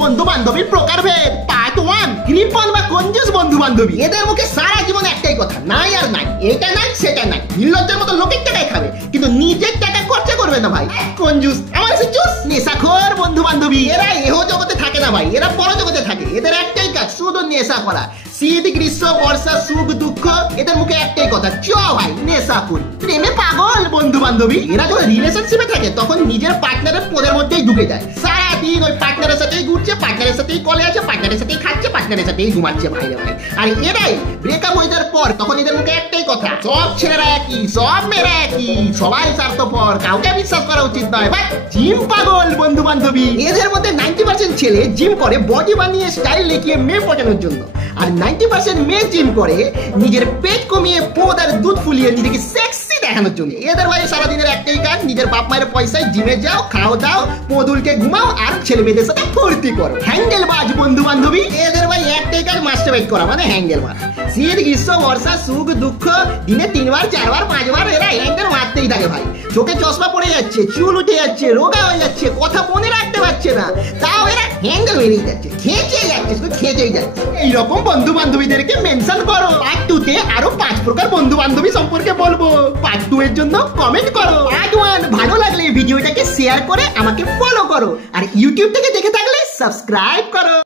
বন্ধু বান্ধবীর প্রকারভেদ পার্ট 1 কৃপণ বা কঞ্জুস বন্ধু বান্ধবী। এদের মুখে সারা জীবন একটাই কথা, নাই আর নাই, এটা নাই সেটা নাই, নির্লজ্জের মতো লোকের টাকায় খাবে কিন্তু নিজের টাকা খরচা করবে না ভাই। কঞ্জুস আমার কাছে চুস। নেশাখোর বন্ধু বান্ধবী, এরা এহ জগতে থাকে না ভাই, এরা পর জগতে থাকে। এদের একটাই কাজ, শুধু নেশা করা। শীত গ্রীষ্ম বর্ষা সুখ দুঃখ, এদের মুখে একটাই কথা, চ ভাই নেশা করি। প্রেমে পাগল বন্ধু বান্ধবী। এরা যখন রিলেশনশিপে থাকে তখন নিজের পার্টনারের পদের মধ্যেই ঢুকে যায়। সারাদিন ওই পার্টনারের সাথেই ঘুরছে, পার্টনারের সাথেই কলে আছে, পার্টনারের সাথেই খাচ্ছে, পার্টনারের সাথেই ঘুমাচ্ছে ভাইরে ভাই। আর এরাই ব্রেকআপ হয়ে যাওয়ার পর তখন এদের মুখে একটাই কথা, সব ছেলেরা একই, সব মেয়েরা একই, সবাই স্বার্থপর, কাউকে বিশ্বাস করা উচিত নয়। বাট জিম পাগল বন্ধু বান্ধবী। এদের মধ্যে 90% ছেলে জিম করে বডি বানিয়ে স্টাইল দেখিয়ে মেয়ে পটানোর জন্য, আর 90% মেয়ে জিম করে নিজের পেট কমিয়ে পদ আর দুধ ফুলিয়ে নিজেকে সেক্সি দেখানোর জন্য। এদের ভাই সারাদিনের একটাই কাজ, নিজের বাপ মায়ের পয়সায় জিমে যাও, খাও দাও, পদুলকে ঘুমাও আর ছেলে মেয়েদের সাথে ফুর্তি করো। হ্যান্ডেল বাজ বন্ধু বান্ধবী। এদের ভাই একটাই কাজ, মাস্টারবেট করা মানে হ্যান্ডেল মারা। শীত গ্রীষ্ম বর্ষা সুখ দুঃখ দিনে 3 বার 4 বার 5 বার এরা হ্যান্ডেল মারতেই থাকে ভাই। চোখে চশমা পড়ে যাচ্ছে, চুল উঠে যাচ্ছে, রোগা হয়ে যাচ্ছে, কথা মনে রাখতে পারছে না, তাও এরা হ্যান্ডেল মেরেই যাচ্ছে, খেঁচেই যাচ্ছে, শুধু খেঁচেই যাচ্ছে। এইরকম বন্ধু বান্ধবীদেরকে মেনশন করো। পার্ট 2 তে আরো 5 প্রকার বন্ধু বান্ধবী সম্পর্কে বলবো। পার্ট 2 এর জন্য কমেন্ট করো। পার্ট 1 ভালো লাগলে ভিডিওটাকে শেয়ার করে আমাকে ফলো করো, আর ইউটিউব থেকে দেখে থাকলে সাবস্ক্রাইব করো।